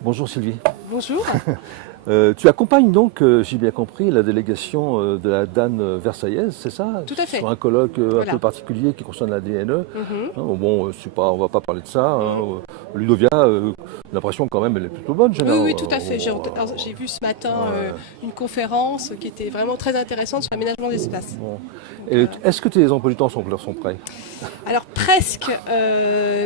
Bonjour Sylvie. Bonjour. Tu accompagnes donc, j'ai bien compris, la délégation de la DAN versaillaise, c'est ça? Tout à fait. Sur un colloque un Voilà. peu particulier qui concerne la DNE. Mhm. Bon, c'est pas, on va pas parler de ça. Ludovia, l'impression quand même, elle est plutôt bonne, Oui, généralement. oui, tout à fait. J'ai vu ce matin une conférence qui était vraiment très intéressante sur l'aménagement des espaces. Bon. Et est-ce que tes emplois du temps sont prêts? Alors presque,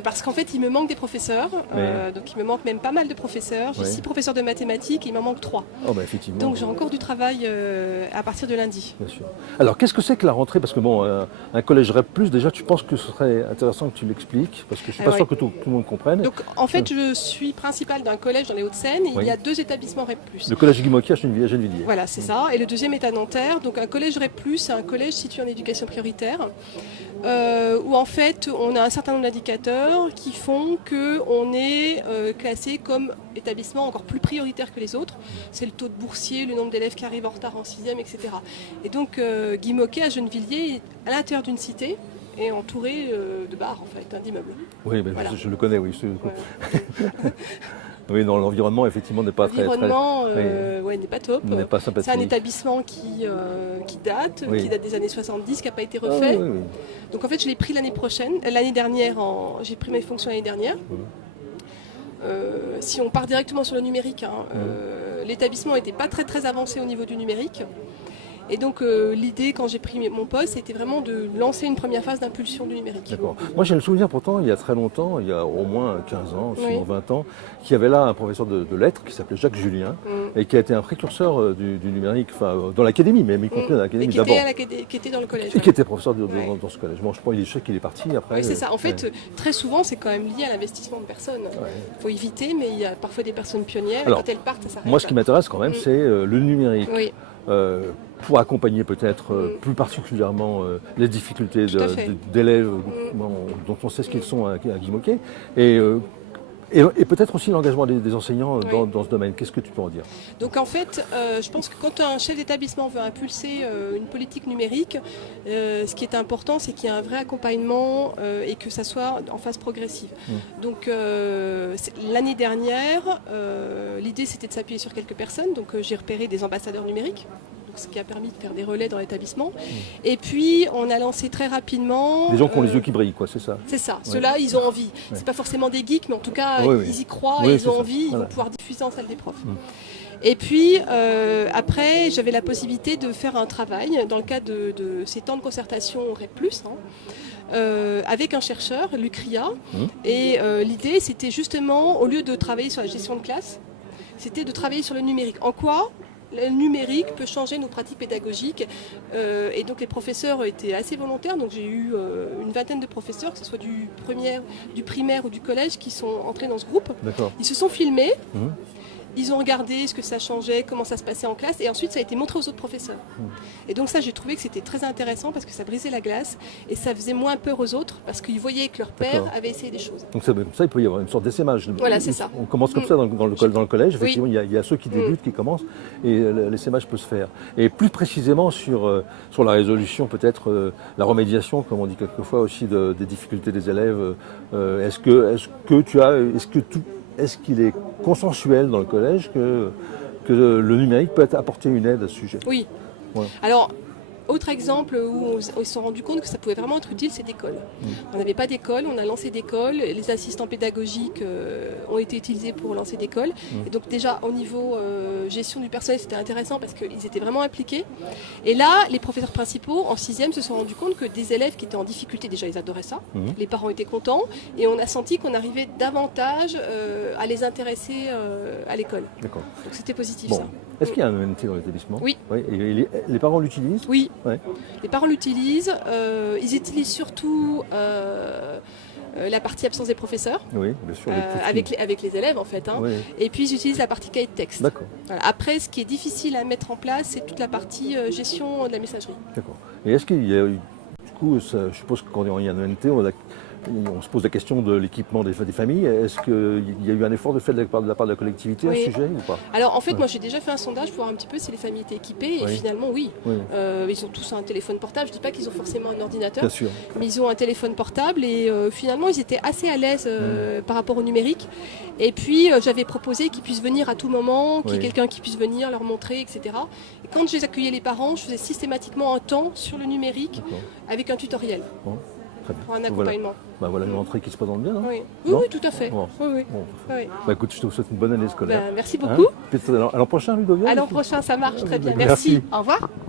parce qu'en fait il me manque des professeurs, Oui. donc il me manque même pas mal de professeurs. J'ai Oui. 6 professeurs de mathématiques et il m'en manque 3. Oh, bah, effectivement. Donc j'ai encore du travail à partir de lundi. Bien sûr. Alors, qu'est-ce que c'est que la rentrée? Parce que bon, un collège REP+, déjà, tu penses que ce serait intéressant que tu l'expliques? Parce que je suis pas sûr que tout le monde comprenne. Donc en fait je suis principale d'un collège dans les Hauts-de-Seine et Oui. il y a 2 établissements REP+. Le collège Guy-Moquet à Gennevilliers. Voilà, c'est ça. Et le deuxième est à Nanterre. Donc un collège REP+, c'est un collège situé en éducation prioritaire, où en fait on a un certain nombre d'indicateurs qui font qu'on est classé comme établissement encore plus prioritaire que les autres. C'est le taux de boursiers, le nombre d'élèves qui arrivent en retard en 6e, etc. Et donc Guy-Moquet à Gennevilliers est à l'intérieur d'une cité et entouré de bars, en fait, d'immeubles. Oui, mais Voilà. je le connais, oui. Ouais. Oui, dans l'environnement, effectivement, n'est pas L'environnement oui. n'est pas top. N'est pas sympathique. C'est un établissement qui date, Oui. qui date des années 70, qui n'a pas été Ah, refait. oui, oui. Donc en fait, je l'ai pris l'année dernière, j'ai pris mes fonctions l'année dernière. Si on part directement sur le numérique, l'établissement n'était pas très très avancé au niveau du numérique. Et donc l'idée, quand j'ai pris mon poste, c'était vraiment de lancer une première phase d'impulsion du numérique. D'accord. Moi, j'ai le souvenir, pourtant, il y a très longtemps, il y a au moins 15 ans, sinon Oui. 20 ans, qu'il y avait là un professeur de lettres qui s'appelait Jacques Julien et qui a été un précurseur du numérique, enfin, dans l'académie, même y compris dans Et l'académie qui d'abord. qui était dans le collège. Et qui était professeur Ouais. dans ce collège. Bon, je pense qu'il est parti après. Oui, c'est ça. En fait, ouais. très souvent, c'est quand même lié à l'investissement de personnes. Il faut éviter, mais il y a parfois des personnes pionnières. Alors, et quand elles partent, ça s'arrête. Moi, ce qui m'intéresse quand même, c'est le numérique. Oui. Pour accompagner peut-être plus particulièrement les difficultés Tout à fait. d'élèves dont on sait ce qu'ils sont à Guy-Moquet, et peut-être aussi l'engagement des enseignants dans ce domaine. Qu'est-ce que tu peux en dire? Donc en fait, je pense que quand un chef d'établissement veut impulser une politique numérique, ce qui est important, c'est qu'il y ait un vrai accompagnement et que ça soit en phase progressive. Donc l'année dernière, l'idée c'était de s'appuyer sur quelques personnes. Donc j'ai repéré des ambassadeurs numériques, ce qui a permis de faire des relais dans l'établissement. Et puis, on a lancé très rapidement... Des gens qui ont les yeux qui brillent, quoi, c'est ça? C'est ça. Ceux-là, ils ont envie. C'est pas forcément des geeks, mais en tout cas, ils y croient, ils ont envie, ils vont pouvoir diffuser en salle des profs. Et puis, après, j'avais la possibilité de faire un travail dans le cadre de ces temps de concertation REP+, avec un chercheur, Luc Ria. Et l'idée, c'était justement, au lieu de travailler sur la gestion de classe, c'était de travailler sur le numérique. En quoi le numérique peut changer nos pratiques pédagogiques et donc les professeurs étaient assez volontaires, donc j'ai eu une vingtaine de professeurs, que ce soit du primaire ou du collège, qui sont entrés dans ce groupe. Ils se sont filmés, ils ont regardé ce que ça changeait, comment ça se passait en classe, et ensuite ça a été montré aux autres professeurs. Et donc ça, j'ai trouvé que c'était très intéressant parce que ça brisait la glace et ça faisait moins peur aux autres parce qu'ils voyaient que leur père avait essayé des choses. Donc comme ça, il peut y avoir une sorte d'essaimage. Voilà, c'est ça. On commence comme ça dans le collège, effectivement, il y a ceux qui débutent, qui commencent, et l'essaimage peut se faire. Et plus précisément sur la résolution, peut-être la remédiation, comme on dit quelquefois aussi, des difficultés des élèves, est-ce qu'il est consensuel dans le collège que le numérique peut apporter une aide à ce sujet? Oui. Ouais. Alors, autre exemple où ils se sont rendus compte que ça pouvait vraiment être utile, c'est d'école. On n'avait pas d'école, on a lancé d'école, les assistants pédagogiques ont été utilisés pour lancer d'école. Et donc déjà au niveau gestion du personnel, c'était intéressant parce qu'ils étaient vraiment impliqués. Et là, les professeurs principaux en 6e se sont rendus compte que des élèves qui étaient en difficulté, déjà ils adoraient ça, les parents étaient contents, et on a senti qu'on arrivait davantage à les intéresser à l'école. D'accord. Donc c'était positif ça. Est-ce qu'il y a un ENT dans l'établissement? Oui. Et les parents l'utilisent? Oui. Ouais. Les parents l'utilisent. Ils utilisent surtout la partie absence des professeurs. Oui, bien sûr. Avec les élèves en fait. Oui. Et puis ils utilisent la partie cahier de texte. D'accord. Voilà. Après, ce qui est difficile à mettre en place, c'est toute la partie gestion de la messagerie. D'accord. Et est-ce qu'il y a du coup, je suppose que quand il y a un ENT, on se pose la question de l'équipement des familles. Est-ce qu'il y a eu un effort fait de la part de la collectivité à ce sujet ou pas? Alors en fait, moi j'ai déjà fait un sondage pour voir un petit peu si les familles étaient équipées et finalement oui. Ils ont tous un téléphone portable. Je dis pas qu'ils ont forcément un ordinateur, mais ils ont un téléphone portable et finalement ils étaient assez à l'aise par rapport au numérique. Et puis j'avais proposé qu'ils puissent venir à tout moment, qu'il y ait quelqu'un qui puisse venir leur montrer, etc. Et quand j'ai accueilli les parents, je faisais systématiquement un temps sur le numérique avec un tutoriel. Bon. Pour un accompagnement. Voilà une rentrée qui se présente bien, non? Oui, tout à fait. Bon. Oui. Écoute, je te souhaite une bonne année scolaire. Merci beaucoup. À l'an prochain, Ludovia. À l'an prochain, ça marche très bien. Merci. Au revoir.